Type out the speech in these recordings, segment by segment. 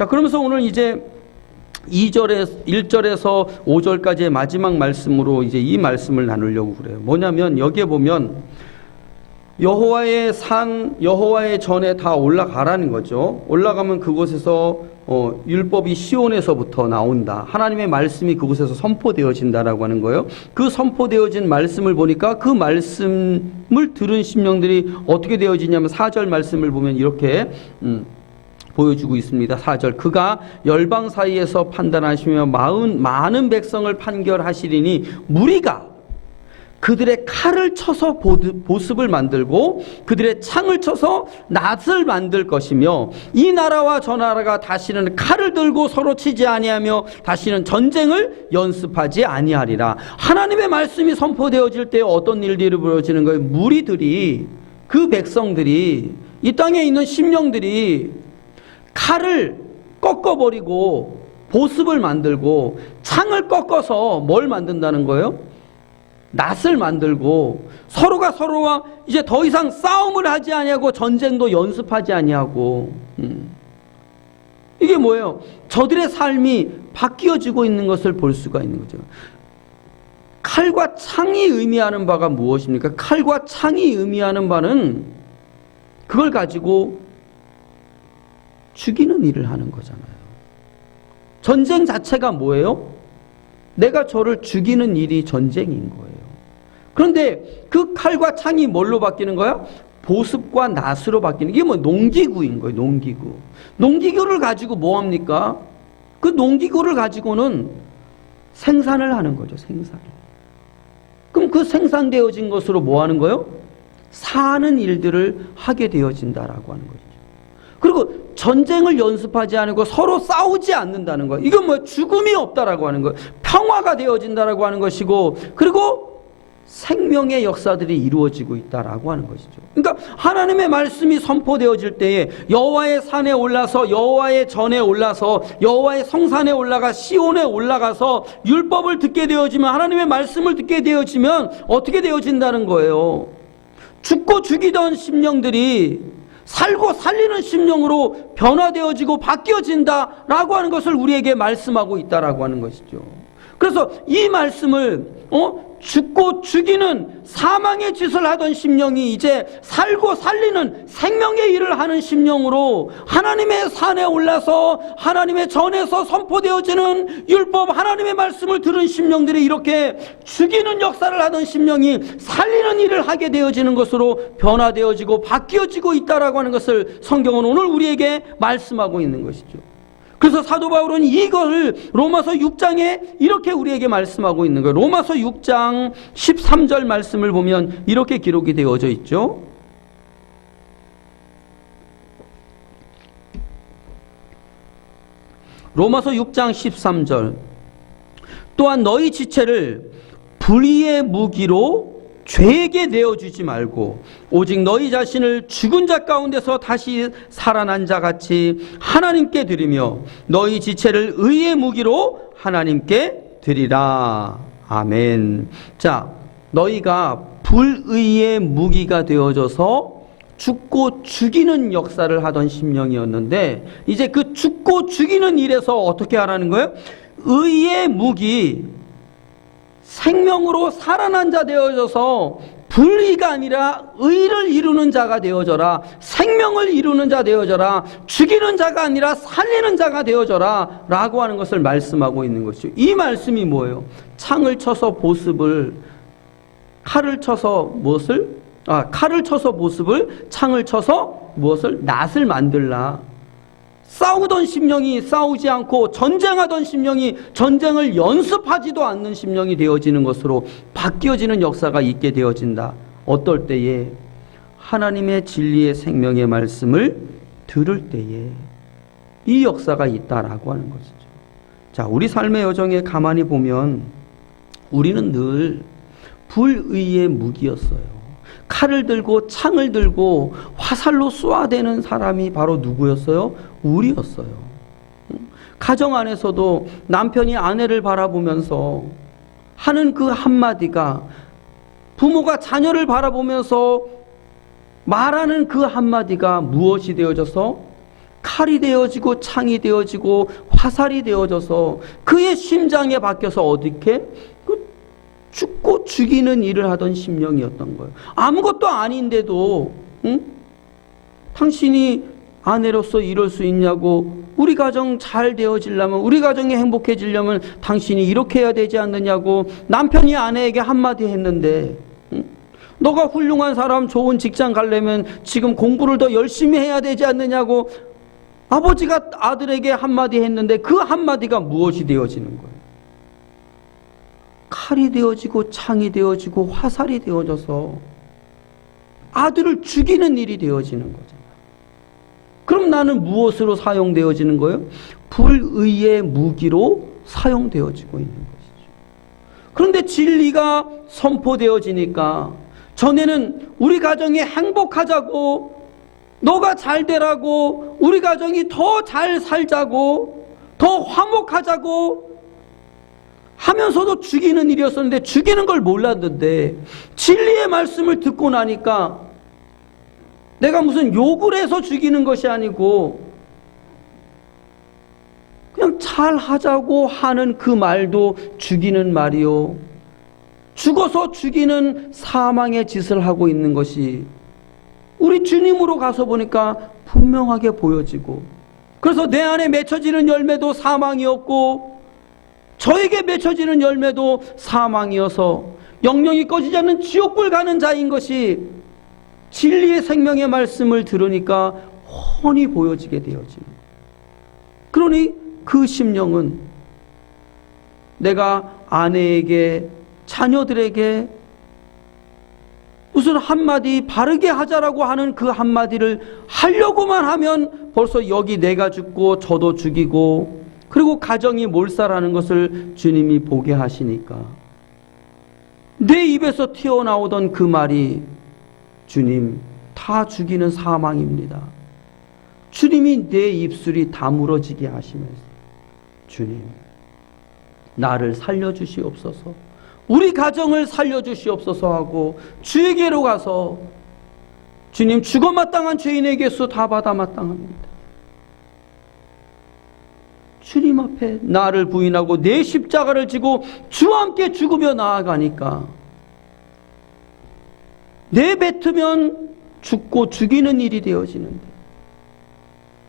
자, 그러면서 오늘 이제 1절에서 5절까지의 마지막 말씀으로 이제 이 말씀을 나누려고 그래요. 뭐냐면 여기에 보면 여호와의 산, 여호와의 전에 다 올라가라는 거죠. 올라가면 그곳에서 율법이 시온에서부터 나온다. 하나님의 말씀이 그곳에서 선포되어진다라고 하는 거예요. 그 선포되어진 말씀을 보니까 그 말씀을 들은 심령들이 어떻게 되어지냐면 4절 말씀을 보면 이렇게 보여주고 있습니다. 4절 그가 열방 사이에서 판단하시며 많은 백성을 판결하시리니 무리가 그들의 칼을 쳐서 보습을 만들고 그들의 창을 쳐서 낫을 만들 것이며 이 나라와 저 나라가 다시는 칼을 들고 서로 치지 아니하며 다시는 전쟁을 연습하지 아니하리라. 하나님의 말씀이 선포되어질 때 어떤 일들이 벌어지는 거예요? 무리들이, 그 백성들이, 이 땅에 있는 심령들이 칼을 꺾어버리고 보습을 만들고 창을 꺾어서 뭘 만든다는 거예요? 낫을 만들고 서로가 서로와 이제 더 이상 싸움을 하지 아니하고 전쟁도 연습하지 아니하고 이게 뭐예요? 저들의 삶이 바뀌어지고 있는 것을 볼 수가 있는 거죠. 칼과 창이 의미하는 바가 무엇입니까? 칼과 창이 의미하는 바는 그걸 가지고 죽이는 일을 하는 거잖아요. 전쟁 자체가 뭐예요? 내가 저를 죽이는 일이 전쟁인 거예요. 그런데 그 칼과 창이 뭘로 바뀌는 거야? 보습과 낫으로 바뀌는, 이게 뭐 농기구인 거예요. 농기구. 농기구를 가지고 뭐 합니까? 그 농기구를 가지고는 생산을 하는 거죠. 생산. 그럼 그 생산되어진 것으로 뭐 하는 거예요? 사는 일들을 하게 되어진다라고 하는 거죠. 그리고 전쟁을 연습하지 않고 서로 싸우지 않는다는 거예요. 이건 뭐 죽음이 없다라고 하는 거예요. 평화가 되어진다라고 하는 것이고, 그리고 생명의 역사들이 이루어지고 있다라고 하는 것이죠. 그러니까 하나님의 말씀이 선포되어질 때에 여호와의 산에 올라서, 여호와의 전에 올라서, 여호와의 성산에 올라가 시온에 올라가서 율법을 듣게 되어지면, 하나님의 말씀을 듣게 되어지면 어떻게 되어진다는 거예요? 죽고 죽이던 심령들이 살고 살리는 심령으로 변화되어지고 바뀌어진다라고 하는 것을 우리에게 말씀하고 있다라고 하는 것이죠. 그래서 이 말씀을 죽고 죽이는 사망의 짓을 하던 심령이 이제 살고 살리는 생명의 일을 하는 심령으로 하나님의 산에 올라서 하나님의 전에서 선포되어지는 율법, 하나님의 말씀을 들은 심령들이 이렇게 죽이는 역사를 하던 심령이 살리는 일을 하게 되어지는 것으로 변화되어지고 바뀌어지고 있다라고 하는 것을 성경은 오늘 우리에게 말씀하고 있는 것이죠. 그래서 사도 바울은 이걸 로마서 6장에 이렇게 우리에게 말씀하고 있는 거예요. 로마서 6장 13절 말씀을 보면 이렇게 기록이 되어져 있죠. 로마서 6장 13절 또한 너희 지체를 불의의 무기로 죄에게 내어주지 말고 오직 너희 자신을 죽은 자 가운데서 다시 살아난 자 같이 하나님께 드리며 너희 지체를 의의 무기로 하나님께 드리라. 아멘. 자, 너희가 불의의 무기가 되어져서 죽고 죽이는 역사를 하던 심령이었는데 이제 그 죽고 죽이는 일에서 어떻게 하라는 거예요? 의의 무기, 생명으로 살아난 자 되어져서 불의가 아니라 의를 이루는 자가 되어져라. 생명을 이루는 자 되어져라. 죽이는 자가 아니라 살리는 자가 되어져라 라고 하는 것을 말씀하고 있는 것이죠. 이 말씀이 뭐예요? 창을 쳐서 보습을, 칼을 쳐서 무엇을? 칼을 쳐서 보습을, 창을 쳐서 무엇을? 낫을 만들라. 싸우던 심령이 싸우지 않고 전쟁하던 심령이 전쟁을 연습하지도 않는 심령이 되어지는 것으로 바뀌어지는 역사가 있게 되어진다. 어떨 때에? 하나님의 진리의 생명의 말씀을 들을 때에 이 역사가 있다라고 하는 것이죠. 자, 우리 삶의 여정에 가만히 보면 우리는 늘 불의의 무기였어요. 칼을 들고 창을 들고 화살로 쏘아대는 사람이 바로 누구였어요? 우리였어요. 가정 안에서도 남편이 아내를 바라보면서 하는 그 한마디가, 부모가 자녀를 바라보면서 말하는 그 한마디가 무엇이 되어져서 칼이 되어지고 창이 되어지고 화살이 되어져서 그의 심장에 박혀서 어떻게 죽고 죽이는 일을 하던 심령이었던 거예요. 아무것도 아닌데도 당신이 아내로서 이럴 수 있냐고, 우리 가정 잘 되어지려면, 우리 가정이 행복해지려면 당신이 이렇게 해야 되지 않느냐고 남편이 아내에게 한마디 했는데, 너가 훌륭한 사람, 좋은 직장 가려면 지금 공부를 더 열심히 해야 되지 않느냐고 아버지가 아들에게 한마디 했는데, 그 한마디가 무엇이 되어지는 거예요? 칼이 되어지고 창이 되어지고 화살이 되어져서 아들을 죽이는 일이 되어지는 거잖아요. 그럼 나는 무엇으로 사용되어지는 거예요? 불의의 무기로 사용되어지고 있는 것이죠. 그런데 진리가 선포되어지니까 전에는 우리 가정이 행복하자고, 너가 잘 되라고, 우리 가정이 더 잘 살자고, 더 화목하자고 하면서도 죽이는 일이었었는데, 죽이는 걸 몰랐는데 진리의 말씀을 듣고 나니까 내가 무슨 욕을 해서 죽이는 것이 아니고 그냥 잘하자고 하는 그 말도 죽이는 말이요, 죽어서 죽이는 사망의 짓을 하고 있는 것이 우리 주님으로 가서 보니까 분명하게 보여지고, 그래서 내 안에 맺혀지는 열매도 사망이었고 저에게 맺혀지는 열매도 사망이어서 영영이 꺼지지 않는 지옥불 가는 자인 것이 진리의 생명의 말씀을 들으니까 훤히 보여지게 되어지는 거예요. 그러니 그 심령은 내가 아내에게, 자녀들에게 무슨 한마디 바르게 하자라고 하는 그 한마디를 하려고만 하면 벌써 여기 내가 죽고 저도 죽이고, 그리고 가정이 몰살하는 것을 주님이 보게 하시니까 내 입에서 튀어나오던 그 말이, 주님, 다 죽이는 사망입니다. 주님이 내 입술이 다물어지게 하시면서, 주님, 나를 살려주시옵소서, 우리 가정을 살려주시옵소서 하고 주에게로 가서, 주님, 죽어 마땅한 죄인에게 수 다 받아 마땅합니다. 주님 앞에 나를 부인하고 내 십자가를 지고 주와 함께 죽으며 나아가니까 내뱉으면 죽고 죽이는 일이 되어지는데,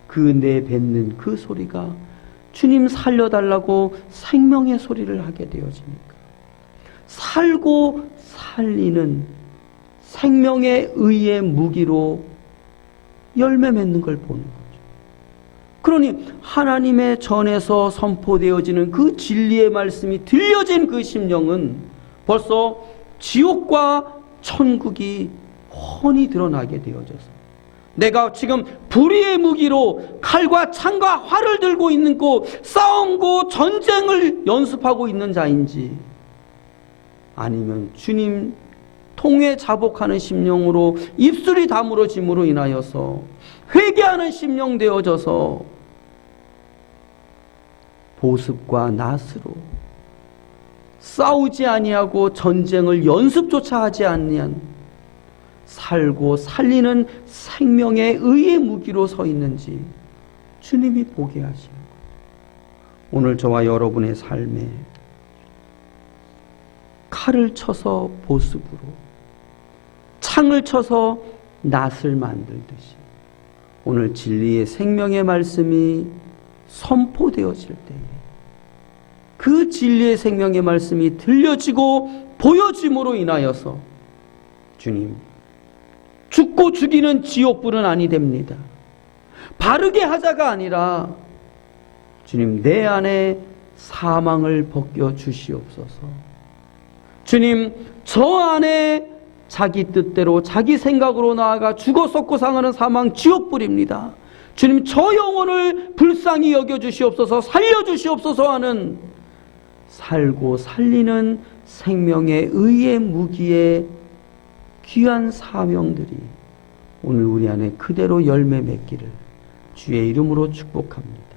그 내뱉는 그 소리가 주님 살려달라고 생명의 소리를 하게 되어지니까 살고 살리는 생명의 의의 무기로 열매 맺는 걸 보는 거예요. 그러니 하나님의 전에서 선포되어지는 그 진리의 말씀이 들려진 그 심령은 벌써 지옥과 천국이 훤히 드러나게 되어져서, 내가 지금 불의의 무기로 칼과 창과 활을 들고 있는 거, 싸움고 전쟁을 연습하고 있는 자인지, 아니면 주님 통회 자복하는 심령으로 입술이 다물어짐으로 인하여서 회개하는 심령 되어져서 보습과 낫으로 싸우지 아니하고 전쟁을 연습조차 하지 아니한 살고 살리는 생명의 의의 무기로 서 있는지 주님이 보게 하시는 거예요. 오늘 저와 여러분의 삶에 칼을 쳐서 보습으로, 창을 쳐서 낫을 만들듯이 오늘 진리의 생명의 말씀이 선포되어질 때에 그 진리의 생명의 말씀이 들려지고 보여짐으로 인하여서, 주님, 죽고 죽이는 지옥불은 아니 됩니다. 바르게 하자가 아니라 주님, 내 안에 사망을 벗겨 주시옵소서. 주님, 저 안에 자기 뜻대로 자기 생각으로 나아가 죽어 썩고 상하는 사망 지옥불입니다. 주님, 저 영혼을 불쌍히 여겨주시옵소서, 살려주시옵소서 하는 살고 살리는 생명의 의의 무기의 귀한 사명들이 오늘 우리 안에 그대로 열매 맺기를 주의 이름으로 축복합니다.